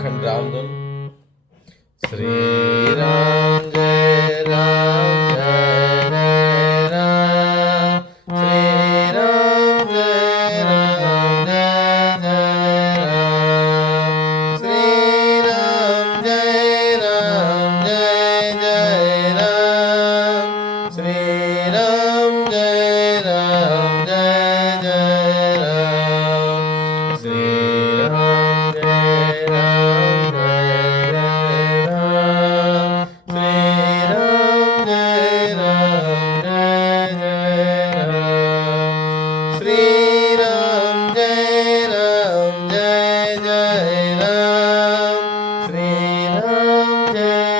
അഖണ്ഡാംഗം Shriram